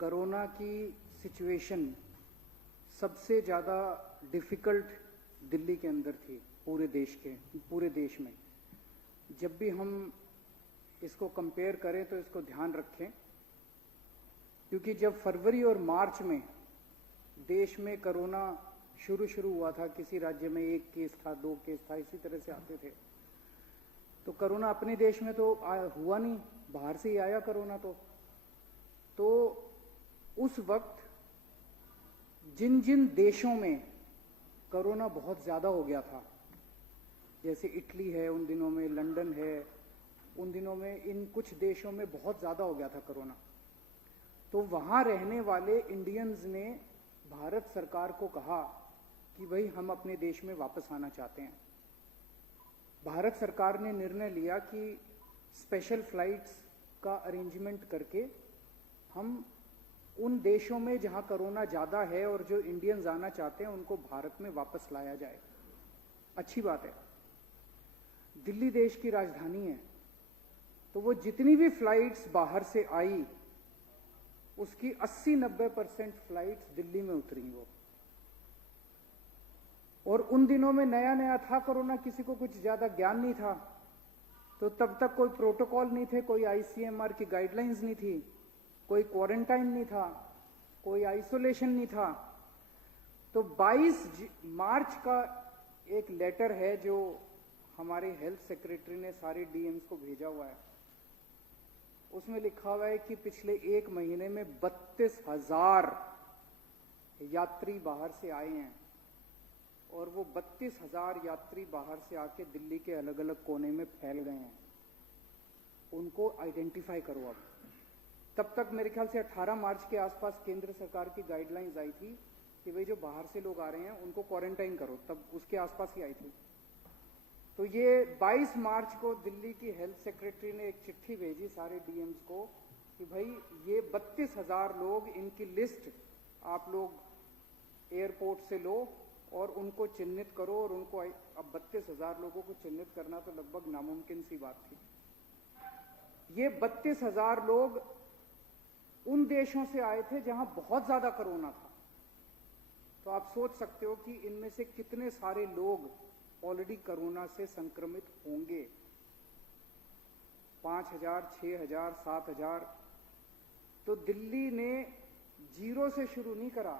Corona की situation सबसे ज़्यादा डिफ़िकल्ट दिल्ली के अंदर थी, पूरे देश में। जब भी हम इसको कंपेयर करें तो इसको ध्यान रखें, क्योंकि जब फरवरी और मार्च में देश में कोरोना शुरू हुआ था, किसी राज्य में 1 केस था, 2 केस था, इसी तरह से आते थे। तो कोरोना अपने देश में तो हुआ नहीं, बाहर से ही आया कोरोना। तो उस वक्त जिन जिन देशों में कोरोना बहुत ज़्यादा हो गया था, जैसे इटली है उन दिनों में, लंदन है उन दिनों में, इन कुछ देशों में बहुत ज़्यादा हो गया था कोरोना। तो वहाँ रहने वाले इंडियंस ने भारत सरकार को कहा कि भाई हम अपने देश में वापस आना चाहते हैं। भारत सरकार ने निर्णय लिया कि स्पेशल फ्लाइट्स का अरेंजमेंट करके हम उन देशों में जहां कोरोना ज़्यादा है और जो इंडियंस आना चाहते हैं उनको भारत में वापस लाया जाए। अच्छी बात है। दिल्ली देश की राजधानी है, तो वो जितनी भी फ्लाइट्स बाहर से आई उसकी 80-90% फ्लाइट्स दिल्ली में उतरी वो। और उन दिनों में नया नया था कोरोना, किसी को कुछ ज्यादा ज्ञान नहीं था, तो तब तक कोई प्रोटोकॉल नहीं थे, कोई आईसीएमआर की गाइडलाइंस नहीं थी, कोई क्वारंटाइन नहीं था, कोई आइसोलेशन नहीं था। तो 22 मार्च का एक लेटर है जो हमारे हेल्थ सेक्रेटरी ने सारे डीएम्स को भेजा हुआ है। उसमें लिखा हुआ है कि पिछले 1 महीने में 32,000 यात्री बाहर से आए हैं, और वो 32,000 यात्री बाहर से आके दिल्ली के अलग अलग कोने में फैल गए हैं। उनको आइडेंटिफाई करो। अब तब तक मेरे ख्याल से 18 मार्च के आसपास केंद्र सरकार की गाइडलाइंस आई थी कि भाई जो बाहर से लोग आ रहे हैं उनको क्वारंटाइन करो, तब उसके आसपास ही आई थी। तो ये 22 मार्च को दिल्ली की हेल्थ सेक्रेटरी ने एक चिट्ठी भेजी सारे डीएम्स को कि भाई ये 32,000 लोग, इनकी लिस्ट आप लोग एयरपोर्ट से लो और उनको चिन्हित करो। और उनको अब 32,000 लोगों को चिन्हित करना तो लगभग नामुमकिन सी बात थी। ये 32,000 लोग उन देशों से आए थे जहां बहुत ज्यादा कोरोना था। तो आप सोच सकते हो कि इनमें से कितने सारे लोग ऑलरेडी कोरोना से संक्रमित होंगे। 5,000, 6,000, 7,000। तो दिल्ली ने 0 से शुरू नहीं करा,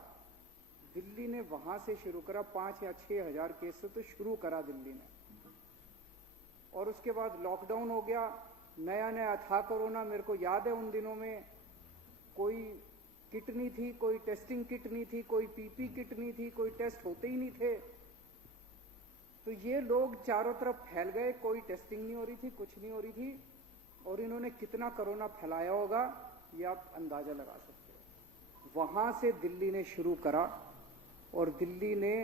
दिल्ली ने वहां से शुरू करा। 5 या 6,000 केस से तो शुरू करा दिल्ली ने, और उसके बाद लॉकडाउन हो गया। नया नया था कोरोना, मेरे को याद है उन दिनों में कोई किट नहीं थी, कोई टेस्टिंग किट नहीं थी, कोई पीपी किट नहीं थी, कोई टेस्ट होते ही नहीं थे। तो ये लोग चारों तरफ फैल गए, कोई टेस्टिंग नहीं हो रही थी, कुछ नहीं हो रही थी, और इन्होंने कितना कोरोना फैलाया होगा ये आप अंदाजा लगा सकते हो। वहां से दिल्ली ने शुरू करा, और दिल्ली ने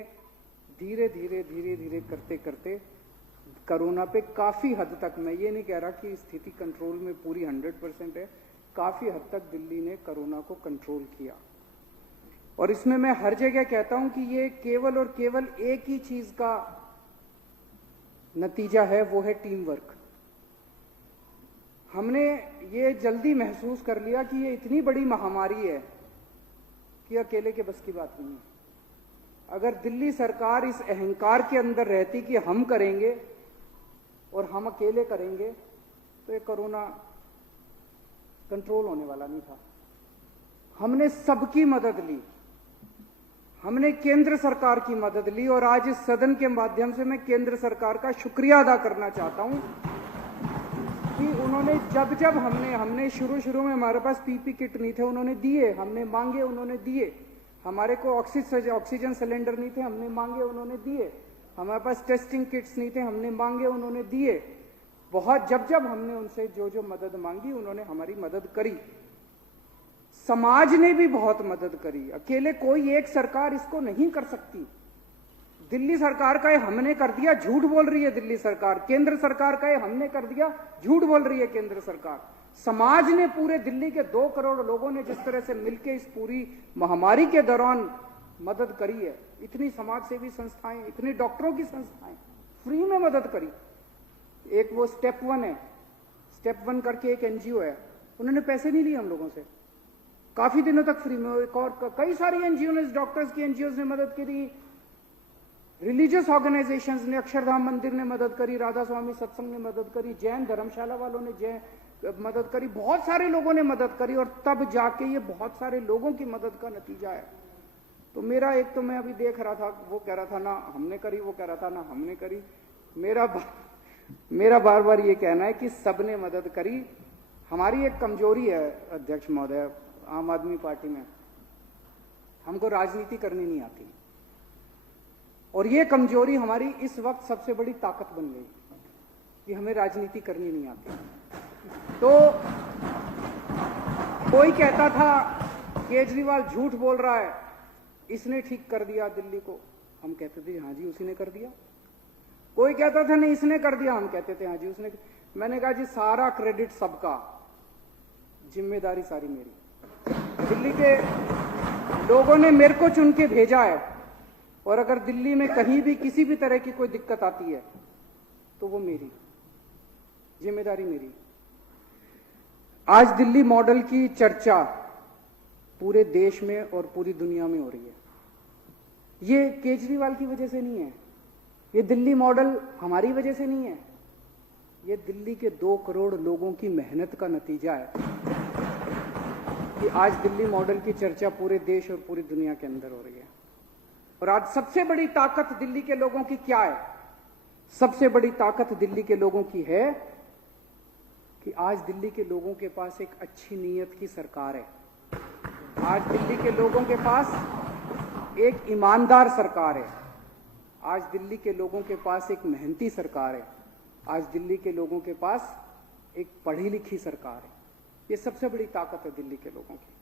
धीरे धीरे करते करते कोरोना पे काफी हद तक, मैं ये नहीं कह रहा कि स्थिति कंट्रोल में पूरी 100% है, काफी हद तक दिल्ली ने कोरोना को कंट्रोल किया। और इसमें मैं हर जगह कहता हूं कि ये केवल और केवल एक ही चीज का नतीजा है, वो है टीम वर्क। हमने ये जल्दी महसूस कर लिया कि ये इतनी बड़ी महामारी है कि अकेले के बस की बात नहीं है। अगर दिल्ली सरकार इस अहंकार के अंदर रहती कि हम करेंगे और हम अकेले करेंगे, तो ये कोरोना कंट्रोल होने वाला नहीं था। हमने सबकी मदद ली, हमने केंद्र सरकार की मदद ली, और आज इस सदन के माध्यम से मैं केंद्र सरकार का शुक्रिया अदा करना चाहता हूं कि उन्होंने जब हमने शुरू में हमारे पास पीपी किट नहीं थे, उन्होंने दिए, हमने मांगे, उन्होंने दिए। हमारे को ऑक्सीजन सिलेंडर नहीं थे, हमने मांगे, उन्होंने दिए। हमारे पास टेस्टिंग किट्स नहीं थे, हमने मांगे, उन्होंने दिए। बहुत जब हमने उनसे जो मदद मांगी उन्होंने हमारी मदद करी। समाज ने भी बहुत मदद करी। अकेले कोई एक सरकार इसको नहीं कर सकती। दिल्ली सरकार का ये हमने कर दिया, झूठ बोल रही है दिल्ली सरकार। केंद्र सरकार का ये हमने कर दिया, झूठ बोल रही है केंद्र सरकार। समाज ने, पूरे दिल्ली के 2 करोड़ लोगों ने जिस तरह से मिलकर इस पूरी महामारी के दौरान मदद करी है, इतनी समाज सेवी संस्थाएं, इतनी डॉक्टरों की संस्थाएं फ्री में मदद करी। एक वो स्टेप 1 है, स्टेप 1 करके एक एनजीओ है, उन्होंने पैसे नहीं लिए हम लोगों से, काफी दिनों तक फ्री में। एक और कई सारी एनजीओ ने, डॉक्टर्स की एनजीओ ने मदद करी, रिलीजियस ऑर्गेनाइजेशंस ने, अक्षरधाम मंदिर ने मदद करी, राधा स्वामी सत्संग ने मदद करी, जैन धर्मशाला वालों ने मदद करी, बहुत सारे लोगों ने मदद करी, और तब जाके ये बहुत सारे लोगों की मदद का नतीजा है। तो मेरा एक, तो मैं अभी देख रहा था, वो कह रहा था ना हमने करी, वो कह रहा था ना हमने करी। मेरा बार बार ये कहना है कि सबने मदद करी। हमारी एक कमजोरी है अध्यक्ष महोदय, आम आदमी पार्टी में हमको राजनीति करनी नहीं आती, और ये कमजोरी हमारी इस वक्त सबसे बड़ी ताकत बन गई कि हमें राजनीति करनी नहीं आती। तो कोई कहता था केजरीवाल झूठ बोल रहा है, इसने ठीक कर दिया दिल्ली को, हम कहते थे हाँ जी उसी ने कर दिया। कोई कहता था नहीं इसने कर दिया, हम कहते थे हाँ जी उसने। मैंने कहा जी सारा क्रेडिट सबका, जिम्मेदारी सारी मेरी। दिल्ली के लोगों ने मेरे को चुन के भेजा है, और अगर दिल्ली में कहीं भी किसी भी तरह की कोई दिक्कत आती है तो वो मेरी जिम्मेदारी मेरी। आज दिल्ली मॉडल की चर्चा पूरे देश में और पूरी दुनिया में हो रही है। ये केजरीवाल की वजह से नहीं है, ये दिल्ली मॉडल हमारी वजह से नहीं है, ये दिल्ली के 2 करोड़ लोगों की मेहनत का नतीजा है कि आज दिल्ली मॉडल की चर्चा पूरे देश और पूरी दुनिया के अंदर हो रही है। और आज सबसे बड़ी ताकत दिल्ली के लोगों की क्या है? सबसे बड़ी ताकत दिल्ली के लोगों की है कि आज दिल्ली के लोगों के पास एक अच्छी नीयत की सरकार है। आज दिल्ली के लोगों के पास एक ईमानदार सरकार है। आज दिल्ली के लोगों के पास एक मेहनती सरकार है। आज दिल्ली के लोगों के पास एक पढ़ी लिखी सरकार है। ये सबसे बड़ी ताकत है दिल्ली के लोगों की।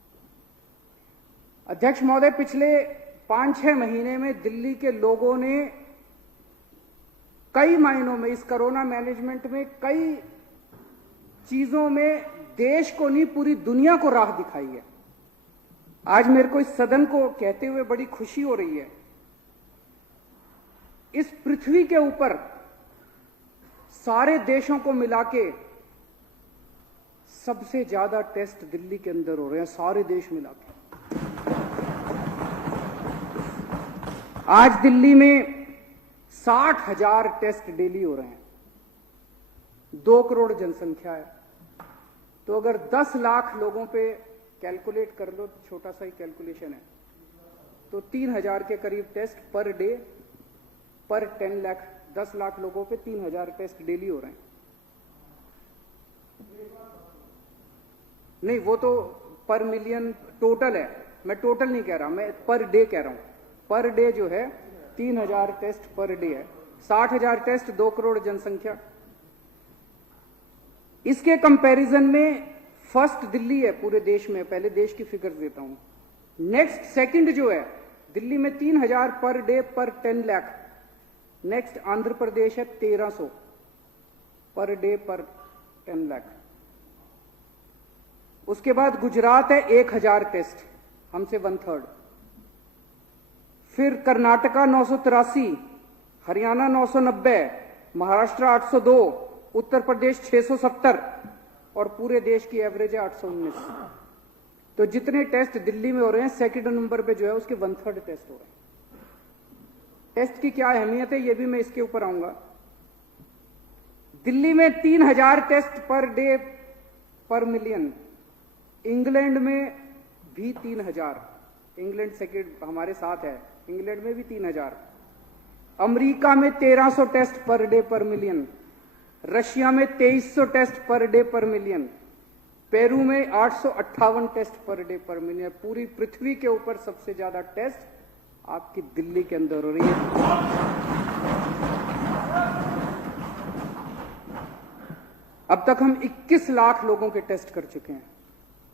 अध्यक्ष महोदय, पिछले 5-6 महीने में दिल्ली के लोगों ने कई मायनों में इस कोरोना मैनेजमेंट में कई चीजों में देश को नहीं पूरी दुनिया को राह दिखाई है। आज मेरे को इस सदन को कहते हुए बड़ी खुशी हो रही है। इस पृथ्वी के ऊपर सारे देशों को मिला के सबसे ज्यादा टेस्ट दिल्ली के अंदर हो रहे हैं, सारे देश मिला के। आज दिल्ली में 60,000 टेस्ट डेली हो रहे हैं। 2 करोड़ जनसंख्या है, तो अगर 10 लाख लोगों पे कैलकुलेट कर लो, छोटा सा ही कैलकुलेशन है, तो 3,000 के करीब टेस्ट पर डे पर 10 लाख, 10 लाख लोगों पे 3,000 टेस्ट डेली हो रहे हैं। नहीं, वो तो पर मिलियन टोटल है, मैं टोटल नहीं कह रहा, मैं पर डे कह रहा हूं। पर डे जो है 3,000 टेस्ट पर डे है। 60,000 टेस्ट, 2 करोड़ जनसंख्या। इसके कंपैरिजन में फर्स्ट दिल्ली है पूरे देश में। पहले देश की फिगर्स देता हूं। नेक्स्ट सेकंड जो है दिल्ली में 3,000 पर डे पर 10 लाख। नेक्स्ट आंध्र प्रदेश है 1,300 पर डे पर 10 लाख। उसके बाद गुजरात है 1,000 टेस्ट, हमसे 1/3। फिर कर्नाटका 983, हरियाणा 990, महाराष्ट्र 802, उत्तर प्रदेश 670, और पूरे देश की एवरेज है 819। तो जितने टेस्ट दिल्ली में हो रहे हैं, सेकंड नंबर पे जो है उसके 1/3 टेस्ट हो रहे हैं। टेस्ट की क्या अहमियत है, ये भी मैं इसके ऊपर आऊंगा। दिल्ली में 3,000 टेस्ट पर डे पर मिलियन। इंग्लैंड में भी 3,000, इंग्लैंड सेकंड हमारे साथ है, इंग्लैंड में भी 3,000। अमेरिका में 1,300 टेस्ट पर डे पर मिलियन। रशिया में 2,300 टेस्ट पर डे पर मिलियन। पेरू में 858 टेस्ट पर डे पर मिलियन। पूरी पृथ्वी के ऊपर सबसे ज्यादा टेस्ट आपकी दिल्ली के अंदर हो रही है। अब तक हम 21 लाख लोगों के टेस्ट कर चुके हैं।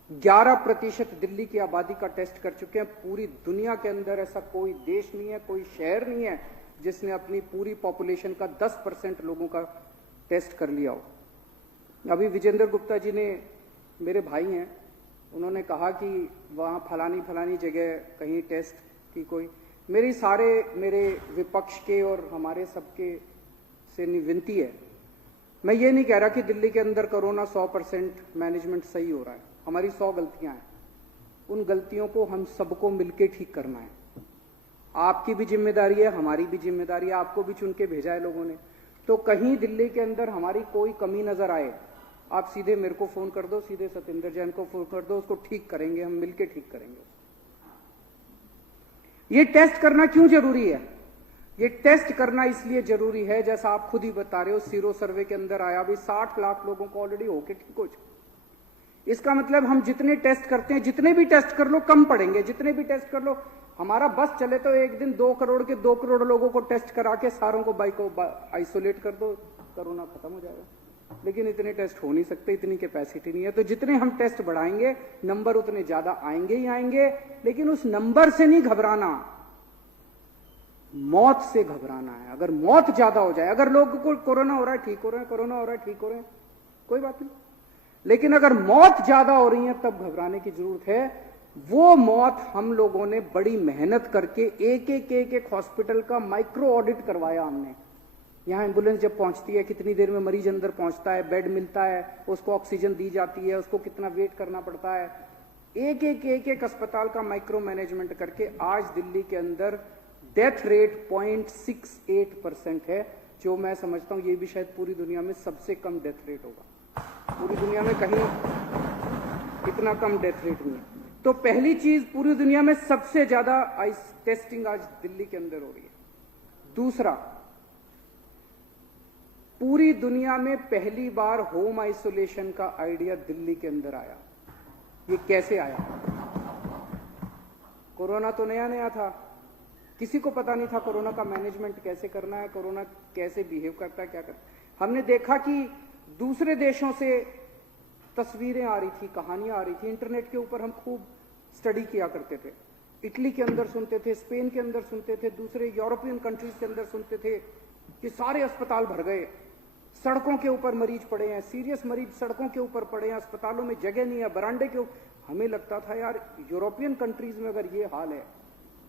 11% दिल्ली की आबादी का टेस्ट कर चुके हैं। पूरी दुनिया के अंदर ऐसा कोई देश नहीं है, कोई शहर नहीं है जिसने अपनी पूरी पॉपुलेशन का 10% लोगों का टेस्ट कर लिया हो। अभी विजेंद्र गुप्ता जी ने, मेरे भाई हैं, उन्होंने कहा कि वहाँ फलानी जगह कहीं टेस्ट की कोई, मेरे विपक्ष के और हमारे सबके से विनती है, मैं ये नहीं कह रहा कि दिल्ली के अंदर कोरोना 100% मैनेजमेंट सही हो रहा है। हमारी 100 गलतियां हैं, उन गलतियों को हम सबको मिलके ठीक करना है। आपकी भी जिम्मेदारी है, हमारी भी जिम्मेदारी है, आपको भी चुन के भेजा है लोगों ने। तो कहीं दिल्ली के अंदर हमारी कोई कमी नजर आए, आप सीधे मेरे को फोन कर दो, सीधे सत्येंद्र जैन को फोन कर दो, उसको ठीक करेंगे, हम मिलके ठीक करेंगे। ये टेस्ट करना क्यों जरूरी है? ये टेस्ट करना इसलिए जरूरी है, जैसा आप खुद ही बता रहे हो, सीरो सर्वे के अंदर आया भी 60 लाख लोगों को ऑलरेडी होके ठीक हो चुके। इसका मतलब हम जितने टेस्ट करते हैं, जितने भी टेस्ट कर लो कम पड़ेंगे, जितने भी टेस्ट कर लो। हमारा बस चले तो एक दिन 2 करोड़ लोगों को टेस्ट करा के सारों को आइसोलेट कर दो, कोरोना खत्म हो जाएगा। लेकिन इतने टेस्ट हो नहीं सकते, इतनी कैपेसिटी नहीं है। तो जितने हम टेस्ट बढ़ाएंगे नंबर उतने ज्यादा आएंगे ही आएंगे। लेकिन उस नंबर से नहीं घबराना, मौत से घबराना है। अगर मौत ज्यादा हो जाए, अगर लोगों को कोरोना हो रहा है ठीक हो रहे हैं, कोरोना हो रहा है ठीक हो रहे हैं, कोई बात नहीं। लेकिन अगर मौत ज्यादा हो रही है तब घबराने की जरूरत है। वो मौत हम लोगों ने बड़ी मेहनत करके एक हॉस्पिटल का माइक्रो ऑडिट करवाया हमने। यहां एम्बुलेंस जब पहुंचती है, कितनी देर में मरीज अंदर पहुंचता है, बेड मिलता है, उसको ऑक्सीजन दी जाती है, उसको कितना वेट करना पड़ता है। एक अस्पताल का माइक्रो मैनेजमेंट करके आज दिल्ली के अंदर डेथ रेट 0.68% है, जो मैं समझता हूं ये भी शायद पूरी दुनिया में सबसे कम डेथ रेट होगा। पूरी दुनिया में कहीं इतना कम डेथ रेट नहीं है। तो पहली चीज, पूरी दुनिया में सबसे ज्यादा आइस टेस्टिंग आज दिल्ली के अंदर हो रही है। दूसरा, पूरी दुनिया में पहली बार होम आइसोलेशन का आइडिया दिल्ली के अंदर आया। ये कैसे आया? कोरोना तो नया नया था, किसी को पता नहीं था कोरोना का मैनेजमेंट कैसे करना है, कोरोना कैसे बिहेव करता है, क्या करता है। हमने देखा कि दूसरे देशों से तस्वीरें आ रही थी, कहानियां आ रही थी, इंटरनेट के ऊपर हम खूब स्टडी किया करते थे। इटली के अंदर सुनते थे, स्पेन के अंदर सुनते थे, दूसरे यूरोपियन कंट्रीज के अंदर सुनते थे कि सारे अस्पताल भर गए, सड़कों के ऊपर मरीज पड़े हैं, सीरियस मरीज सड़कों के ऊपर पड़े हैं, अस्पतालों में जगह नहीं है, बरांडे के ऊपर। हमें लगता था यार यूरोपियन कंट्रीज में अगर ये हाल है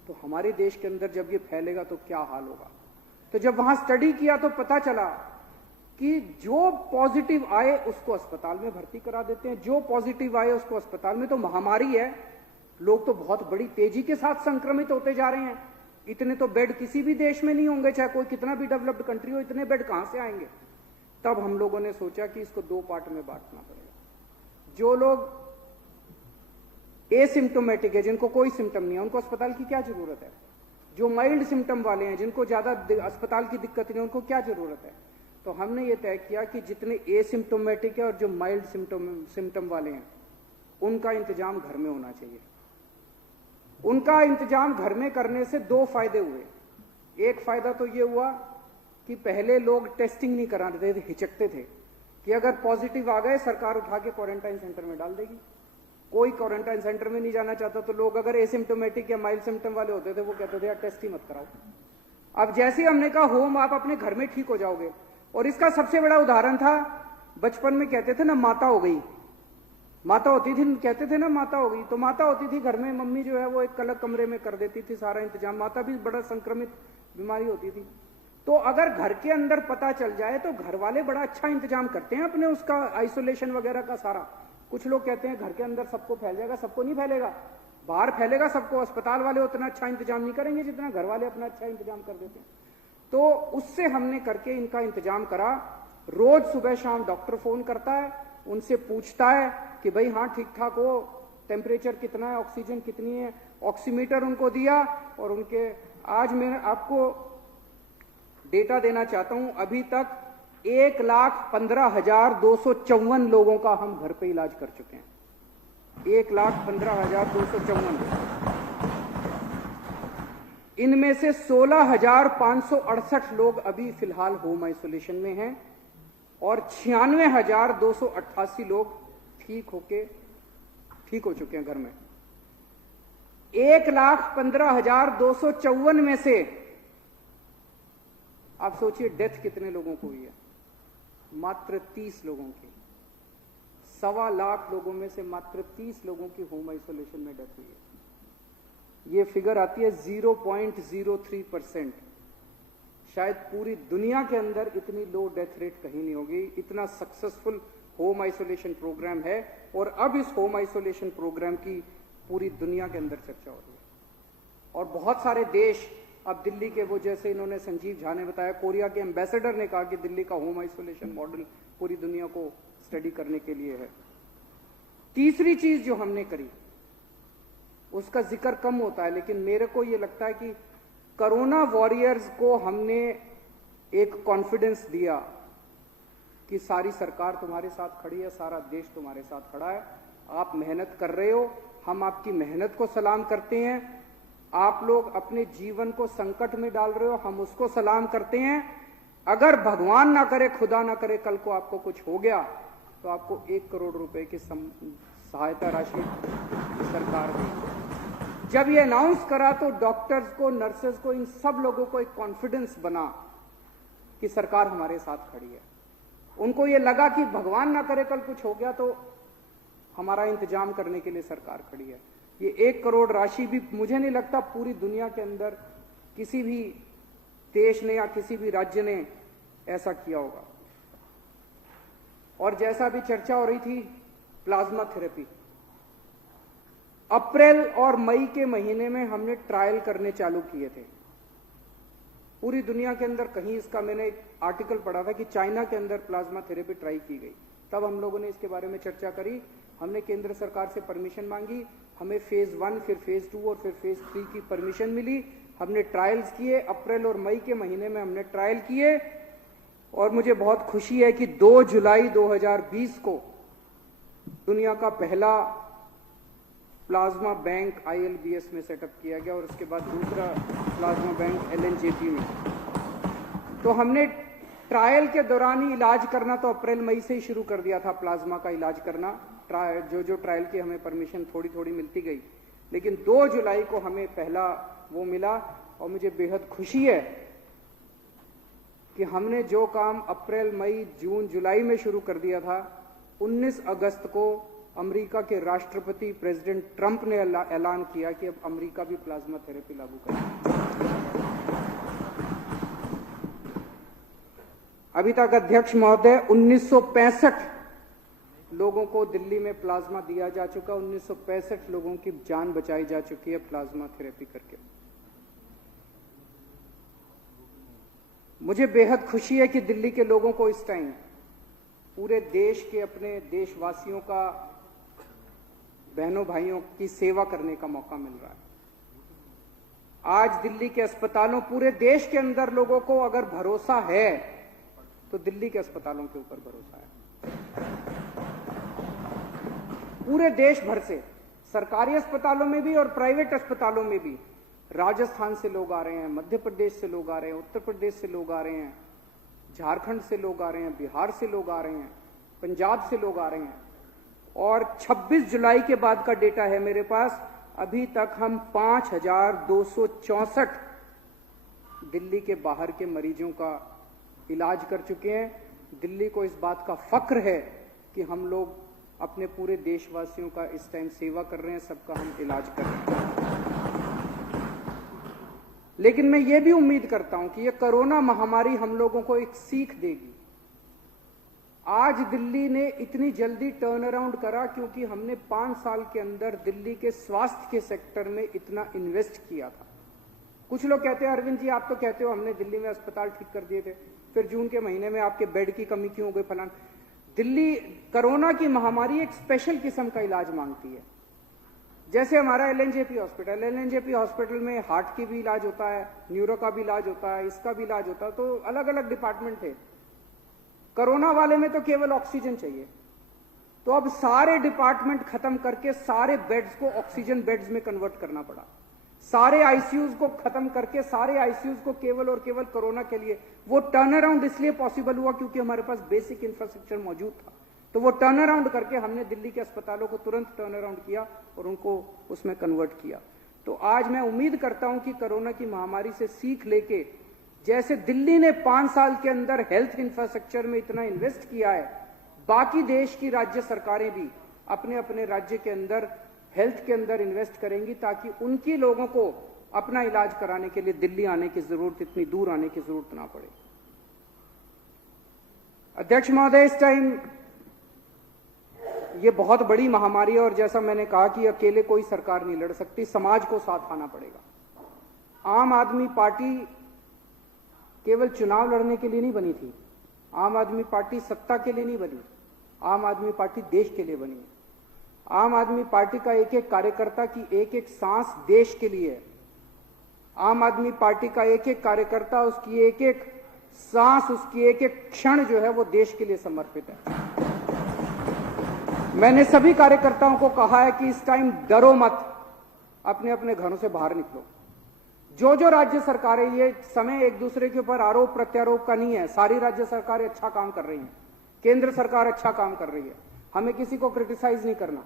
तो हमारे देश के अंदर जब ये फैलेगा तो क्या हाल होगा। तो जब वहां स्टडी किया तो पता चला कि जो पॉजिटिव आए उसको अस्पताल में भर्ती करा देते हैं, जो पॉजिटिव आए उसको अस्पताल में। तो महामारी है, लोग तो बहुत बड़ी तेजी के साथ संक्रमित होते जा रहे हैं। इतने तो बेड किसी भी देश में नहीं होंगे, चाहे कोई कितना भी डेवलप्ड कंट्री हो, इतने बेड कहां से आएंगे। तब हम लोगों ने सोचा कि इसको 2 पार्ट में बांटना पड़ेगा। जो लोग एसिम्टोमेटिक है, जिनको कोई सिम्टम नहीं है, उनको अस्पताल की क्या जरूरत है। जो माइल्ड सिम्टम वाले हैं, जिनको ज्यादा अस्पताल की दिक्कत नहीं है, उनको क्या जरूरत है। तो हमने ये तय किया कि जितने एसिम्टोमेटिक है और जो माइल्ड सिम्टम वाले हैं, उनका इंतजाम घर में होना चाहिए। उनका इंतजाम घर में करने से 2 फायदे हुए। एक फायदा तो ये हुआ कि पहले लोग टेस्टिंग नहीं कराते थे, हिचकते थे कि अगर पॉजिटिव आ गए सरकार उठा के क्वारंटाइन सेंटर में डाल देगी। कोई क्वारंटाइन सेंटर में नहीं जाना चाहता। तो लोग अगर एसिम्टोमेटिक या माइल्ड सिम्टम वाले होते थे, वो कहते थे यार टेस्ट ही मत कराओ। अब जैसे ही हमने कहा होम, आप अपने घर में ठीक हो जाओगे। और इसका सबसे बड़ा उदाहरण था, बचपन में कहते थे ना माता हो गई, माता होती थी, कहते थे ना माता हो गई। तो माता होती थी घर में, मम्मी जो है वो एक अलग कमरे में कर देती थी सारा इंतजाम। माता भी बड़ा संक्रमित बीमारी होती थी। तो अगर घर के अंदर पता चल जाए तो घर वाले बड़ा अच्छा इंतजाम करते हैं अपने उसका, आइसोलेशन वगैरह का सारा। कुछ लोग कहते हैं घर के अंदर सबको फैल जाएगा, सबको नहीं फैलेगा, बाहर फैलेगा सबको। अस्पताल वाले उतना अच्छा इंतजाम नहीं करेंगे जितना घर वाले अपना अच्छा इंतजाम कर देते हैं। तो उससे हमने करके इनका इंतजाम करा। रोज सुबह शाम डॉक्टर फोन करता है, उनसे पूछता है कि भाई हाँ ठीक ठाक हो, टेम्परेचर कितना है, ऑक्सीजन कितनी है, ऑक्सीमीटर उनको दिया। और उनके आज मैं आपको डेटा देना चाहता हूं, अभी तक 1,15,254 लोगों का हम घर पे इलाज कर चुके हैं। 1,15,254। इनमें से 16,568 लोग अभी फिलहाल होम आइसोलेशन में हैं और 96,288 लोग ठीक हो चुके हैं घर में। 1,15,254 में से आप सोचिए डेथ कितने लोगों को हुई है? मात्र 30 लोगों की। 1.25 लाख लोगों में से मात्र 30 लोगों की होम आइसोलेशन में डेथ हुई है। ये फिगर आती है 0.03%। शायद पूरी दुनिया के अंदर इतनी लो डेथ रेट कहीं नहीं होगी। इतना सक्सेसफुल होम आइसोलेशन प्रोग्राम है। और अब इस होम आइसोलेशन प्रोग्राम की पूरी दुनिया के अंदर चर्चा हो रही है। और बहुत सारे देश अब दिल्ली के, वो जैसे इन्होंने संजीव झा ने बताया, कोरिया के एम्बेसडर ने कहा कि दिल्ली का होम आइसोलेशन मॉडल पूरी दुनिया को स्टडी करने के लिए है। तीसरी चीज जो हमने करी उसका जिक्र कम होता है, लेकिन मेरे को ये लगता है कि कोरोना वॉरियर्स को हमने एक कॉन्फिडेंस दिया कि सारी सरकार तुम्हारे साथ खड़ी है, सारा देश तुम्हारे साथ खड़ा है, आप मेहनत कर रहे हो, हम आपकी मेहनत को सलाम करते हैं, आप लोग अपने जीवन को संकट में डाल रहे हो, हम उसको सलाम करते हैं। अगर भगवान ना करे, खुदा ना करे, कल को आपको कुछ हो गया तो आपको 1 करोड़ रुपए की सहायता राशि सरकार देगी। जब ये अनाउंस करा तो डॉक्टर्स को, नर्सेज को, इन सब लोगों को एक कॉन्फिडेंस बना कि सरकार हमारे साथ खड़ी है। उनको ये लगा कि भगवान ना करे कल कुछ हो गया तो हमारा इंतजाम करने के लिए सरकार खड़ी है। ये 1 करोड़ राशि भी मुझे नहीं लगता पूरी दुनिया के अंदर किसी भी देश ने या किसी भी राज्य ने ऐसा किया होगा। और जैसा भी चर्चा हो रही थी, प्लाज्मा थेरेपी, अप्रैल और मई के महीने में हमने ट्रायल करने चालू किए थे। पूरी दुनिया के अंदर कहीं इसका मैंने एक आर्टिकल पढ़ा था कि चाइना के अंदर प्लाज्मा थेरेपी ट्राई की गई। तब हम लोगों ने इसके बारे में चर्चा करी, हमने केंद्र सरकार से परमिशन मांगी, हमें फेज 1, फिर फेज 2 और फिर फेज 3 की परमिशन मिली। हमने ट्रायल्स किए, अप्रैल और मई के महीने में हमने ट्रायल किए और मुझे बहुत खुशी है कि 2 जुलाई 2020 को दुनिया का पहला प्लाज्मा बैंक ILBS में सेटअप किया गया और उसके बाद दूसरा प्लाज्मा बैंक LNJP में। तो हमने ट्रायल के दौरान ही इलाज करना तो अप्रैल मई से ही शुरू कर दिया था, प्लाज्मा का इलाज करना। जो ट्रायल की हमें परमिशन थोड़ी थोड़ी मिलती गई, लेकिन 2 जुलाई को हमें पहला वो मिला और मुझे बेहद खुशी है कि हमने जो काम अप्रैल, मई, जून, जुलाई में शुरू कर दिया था, 19 अगस्त को अमेरिका के राष्ट्रपति प्रेसिडेंट ट्रंप ने ऐलान किया कि अब अमेरिका भी प्लाज्मा थेरेपी लागू करेगा। अभी तक अध्यक्ष महोदय 1965 लोगों को दिल्ली में प्लाज्मा दिया जा चुका, 1965 लोगों की जान बचाई जा चुकी है प्लाज्मा थेरेपी करके। मुझे बेहद खुशी है कि दिल्ली के लोगों को इस टाइम पूरे देश के, अपने देशवासियों का, बहनों भाइयों की सेवा करने का मौका मिल रहा है। आज दिल्ली के अस्पतालों, पूरे देश के अंदर लोगों को अगर भरोसा है तो दिल्ली के अस्पतालों के ऊपर भरोसा है। पूरे देश भर से, सरकारी अस्पतालों में भी और प्राइवेट अस्पतालों में भी, राजस्थान से लोग आ रहे हैं, मध्य प्रदेश से लोग आ रहे हैं, उत्तर प्रदेश से लोग आ रहे हैं, झारखंड से लोग आ रहे हैं, बिहार से लोग आ रहे हैं, पंजाब से लोग आ रहे हैं। और 26 जुलाई के बाद का डेटा है मेरे पास, अभी तक हम 5264 दिल्ली के बाहर के मरीजों का इलाज कर चुके हैं। दिल्ली को इस बात का फक्र है कि हम लोग अपने पूरे देशवासियों का इस टाइम सेवा कर रहे हैं, सबका हम इलाज कर रहे हैं। लेकिन मैं ये भी उम्मीद करता हूं कि ये कोरोना महामारी हम लोगों को एक सीख देगी। आज दिल्ली ने इतनी जल्दी टर्न अराउंड करा क्योंकि हमने 5 साल के अंदर दिल्ली के स्वास्थ्य के सेक्टर में इतना इन्वेस्ट किया था। कुछ लोग कहते हैं, अरविंद जी आप तो कहते हो हमने दिल्ली में अस्पताल ठीक कर दिए थे, फिर जून के महीने में आपके बेड की कमी क्यों हो गई फलान। दिल्ली, कोरोना की महामारी एक स्पेशल किस्म का इलाज मांगती है। जैसे हमारा LNJP हॉस्पिटल में हार्ट की भी इलाज होता है, न्यूरो का भी इलाज होता है, इसका भी इलाज होता है, तो अलग अलग डिपार्टमेंट थे। कोरोना वाले में तो केवल ऑक्सीजन चाहिए, तो अब सारे डिपार्टमेंट खत्म करके सारे बेड्स को ऑक्सीजन बेड्स में कन्वर्ट करना पड़ा। सारे ICUs को खत्म करके सारे ICUs को केवल और केवल कोरोना के लिए। वो टर्न अराउंड इसलिए पॉसिबल हुआ क्योंकि हमारे पास बेसिक इंफ्रास्ट्रक्चर मौजूद था। तो वो टर्न अराउंड करके हमने दिल्ली के अस्पतालों को तुरंत टर्न अराउंड किया और उनको उसमें कन्वर्ट किया। तो आज मैं उम्मीद करता हूं कि कोरोना की महामारी से सीख लेके, जैसे दिल्ली ने 5 साल के अंदर हेल्थ इंफ्रास्ट्रक्चर में इतना इन्वेस्ट किया है, बाकी देश की राज्य सरकारें भी अपने अपने राज्य के अंदर हेल्थ के अंदर इन्वेस्ट करेंगी, ताकि उनकी लोगों को अपना इलाज कराने के लिए दिल्ली आने की जरूरत, इतनी दूर आने की जरूरत ना पड़े। अध्यक्ष महोदय, इस टाइम ये बहुत बड़ी महामारी है और जैसा मैंने कहा कि अकेले कोई सरकार नहीं लड़ सकती, समाज को साथ आना पड़ेगा। आम आदमी पार्टी केवल चुनाव लड़ने के लिए नहीं बनी थी, आम आदमी पार्टी सत्ता के लिए नहीं बनी, आम आदमी पार्टी देश के लिए बनी है। आम आदमी पार्टी का एक एक कार्यकर्ता की एक एक सांस देश के लिए है। आम आदमी पार्टी का एक एक कार्यकर्ता, उसकी एक एक सांस, उसकी एक एक क्षण जो है वो देश के लिए समर्पित है। मैंने सभी कार्यकर्ताओं को कहा है कि इस टाइम डरो मत, अपने अपने घरों से बाहर निकलो। जो जो राज्य सरकारें, ये समय एक दूसरे के ऊपर आरोप प्रत्यारोप का नहीं है, सारी राज्य सरकारें अच्छा काम कर रही हैं, केंद्र सरकार अच्छा काम कर रही है, हमें किसी को क्रिटिसाइज नहीं करना।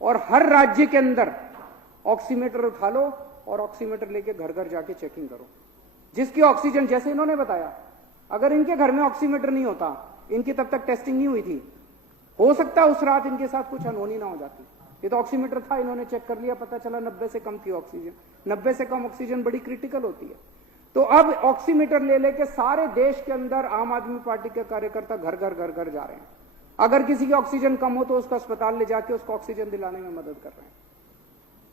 और हर राज्य के अंदर ऑक्सीमीटर उठा लो और ऑक्सीमीटर लेके घर घर जाके चेकिंग करो। जिसकी ऑक्सीजन, जैसे इन्होंने बताया, अगर इनके घर में ऑक्सीमीटर नहीं होता, इनकी तब तक टेस्टिंग नहीं हुई थी, हो सकता है उस रात इनके साथ कुछ अनहोनी ना हो जाती। ये तो ऑक्सीमीटर था, इन्होंने चेक कर लिया, पता चला 90 से कम थी ऑक्सीजन। 90 से कम ऑक्सीजन बड़ी क्रिटिकल होती है। तो अब ऑक्सीमीटर ले लेके सारे देश के अंदर आम आदमी पार्टी के कार्यकर्ता घर घर जा रहे हैं। अगर किसी की ऑक्सीजन कम हो तो उसको अस्पताल ले जाके उसको ऑक्सीजन दिलाने में मदद कर रहे हैं।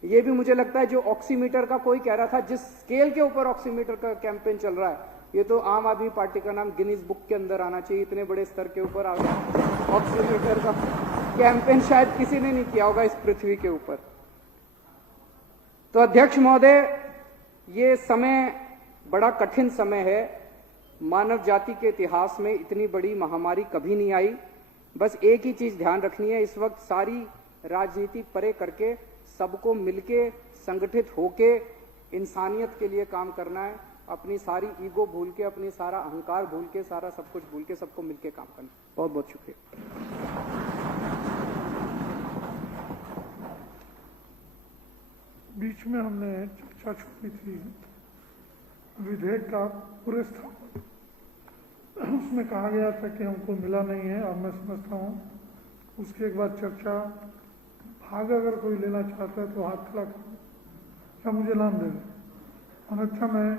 ये भी मुझे लगता है, जो ऑक्सीमीटर का कोई कह रहा था, जिस स्केल के ऊपर ऑक्सीमीटर का कैंपेन चल रहा है, ये तो आम आदमी पार्टी का नाम गिनीज बुक के अंदर आना चाहिए। इतने बड़े स्तर के ऊपर ऑक्सीमीटर का कैंपेन शायद किसी ने नहीं किया होगा इस पृथ्वी के ऊपर। तो अध्यक्ष महोदय, ये समय बड़ा कठिन समय है। मानव जाति के इतिहास में इतनी बड़ी महामारी कभी नहीं आई। बस एक ही चीज ध्यान रखनी है, इस वक्त सारी राजनीति परे करके सबको मिलके संगठित होके इंसानियत के लिए काम करना है। अपनी सारी ईगो भूल के, अपनी सारा अहंकार भूल के, सारा सब कुछ भूल के सबको मिलके काम करना। बहुत बहुत शुक्रिया। बीच में हमने चर्चा छोड़ी थी विधेयक का पूरे स्थान, उसमें कहा गया था कि हमको मिला नहीं है। अब मैं समझता हूँ उसके एक बाद चर्चा भाग अगर कोई लेना चाहता है तो हाथ खड़ा कर या मुझे नाम दे दे, अन्यथा मैं